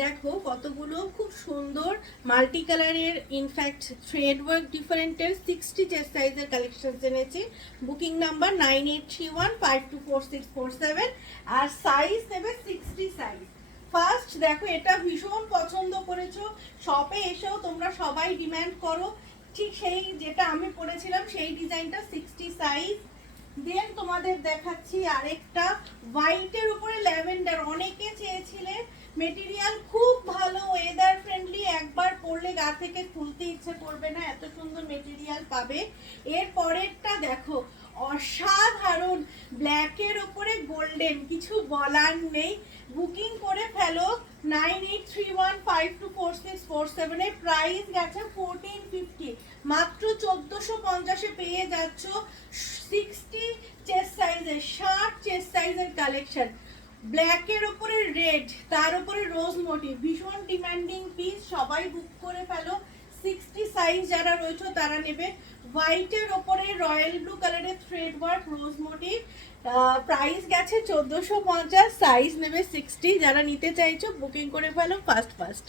দেখো কতগুলো খুব সুন্দর মাল্টি কালারের ইনফ্যাক্ট থ্রেড ওয়ার্ক ডিফারেন্টের 60 চেস্ট সাইজের কালেকশন এনেছি। বুকিং নাম্বার 9831524647 আর সাইজ নেবে 60 সাইজ। ফার্স্ট দেখো, এটা ভীষণ পছন্দ করেছো, শপে এসেও তোমরা সবাই ডিমান্ড করো ঠিক সেই যেটা আমি পরেছিলাম সেই ডিজাইনটা 60 সাইজ। দেন তোমাদের দেখাচ্ছি আরেকটা হোয়াইটের উপরে ল্যাভেন্ডার, অনেকে চেয়েছিলে। মেটেরিয়াল খুব ভালো, ওয়েদার ফ্রেন্ডলি, একবার পরলে গা থেকে খুলতে ইচ্ছে করবে না, এত সুন্দর মেটেরিয়াল পাবে। এর পরেরটা দেখো, অসাধারণ ব্ল্যাকের ওপরে গোল্ডেন, কিছু বলার নেই। বুকিং করে ফেলো 9831524647 এর প্রাইস গেছে 1450, মাত্র 1450-এ পেয়ে যাচ্ছ 60 চেস্ট সাইজের, 60 চেস্ট সাইজের কালেকশন। ব্ল্যাকের ওপরে রেড, তার উপরে রোজ মোটিভ, ভীষণ ডিমান্ডিং পিস, সবাই বুক করে ফেলো। 60 সাইজ যারা রয়েছে তারা নেবে। হোয়াইটের ওপরে রয়্যাল ব্লু কালারের থ্রেড ওয়ার্ক রোজ মোটিভ, প্রাইস গেছে 1450, সাইজ নেবে 60। যারা নিতে চাইছো বুকিং করে ফেলো ফার্স্ট ফার্স্ট।